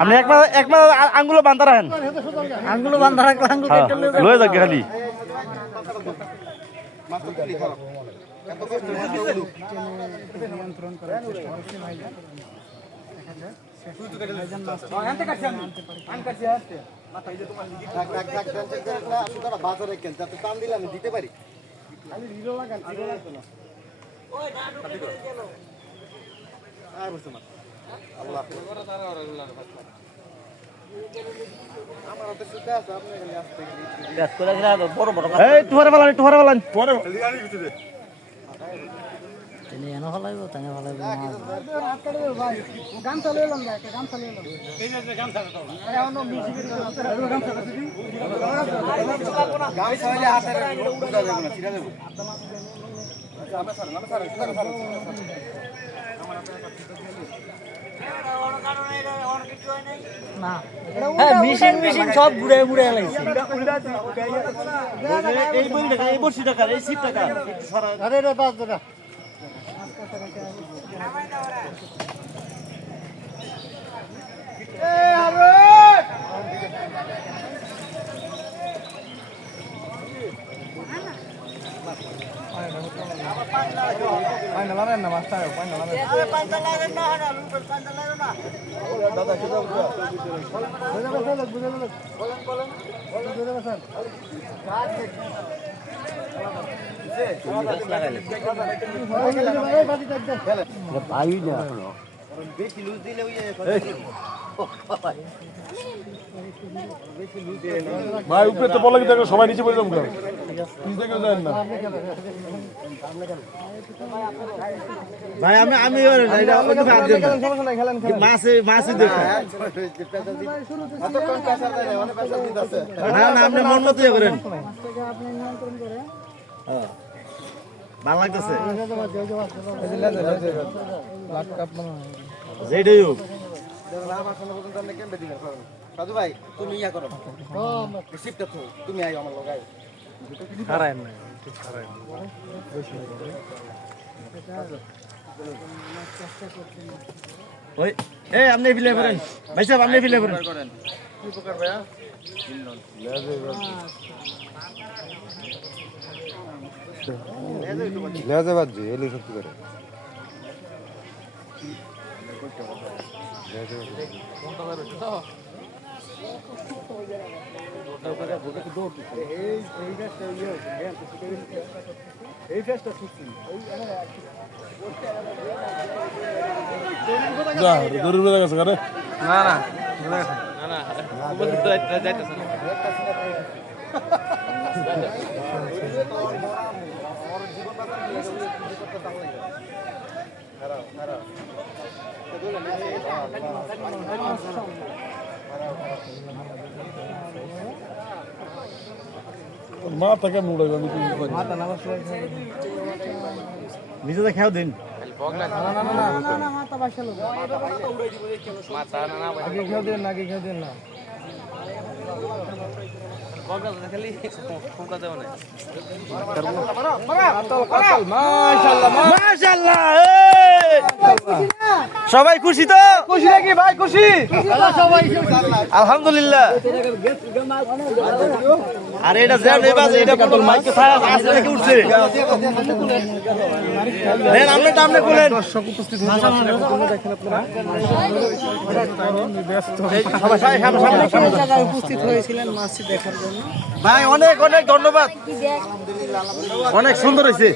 আপনি একবার আঙ্গুলো বান্ধা রাখেন, আঙ্গুলো বান্ধা রাখলে আঙ্গুল লয়ে যাক খালি। দিতে পারি বড় বড় এই টুহারে বালান তিনি এনে ফলাইব তাই ফলাইব গামছা লইলাম না, একটা গামছা লইলাম। এই যে গামছা দাও। এখন মিউজিকের গামছা দিবি। গামছা হইলে হাতের উড়া যাবে না, ছিড়া যাবে। না হ্যাঁ মিশিং সব ঘুরে ঘুরে লাইছি এই বই টাকা, এই বর্ষি টাকা, এই সিট টাকা আরে রে 5 টাকা। বেশি লুজ দিলে ওই ভাই উপরে তো বলা কিন্তু সবাই নিচে পড়ে যাবো নিচে কেউ যায় না ভাই আমি মাছ না আপনি মন মতো করেন, ভালো লাগতেছে যেটাই হোক। সাধু ভাই তুমি ইয়া করো, রিসিপ্টটা তো তুমি আইও আমার লগাই ওই এই আপনি ফিলে করেন ভাই সাহেব, আপনি ফিলে করেন। কি প্রকার ভাইয়া লেজে বাজছে এলি সত্যি করে দূরে গেছে করে মাথা কেমন উড়াইবে আমি নিজে খেয়াও দিন। সবাই খুশি তো? খুশি নাকি ভাই? খুশি আলহামদুলিল্লাহ। আরে এটা জ্যাম নেই বাজে, এটা কত মাইকে ছাড়া আসলে থেকে উঠছে। নেন আপনি টামনে বলেন। দর্শক উপস্থিত হয়েছে দেখেন আপনারা সবাই সামনে জায়গায় উপস্থিত হয়েছিলেন মাছটি দেখার জন্য। ভাই অনেক অনেক ধন্যবাদ, অনেক সুন্দর হয়েছে।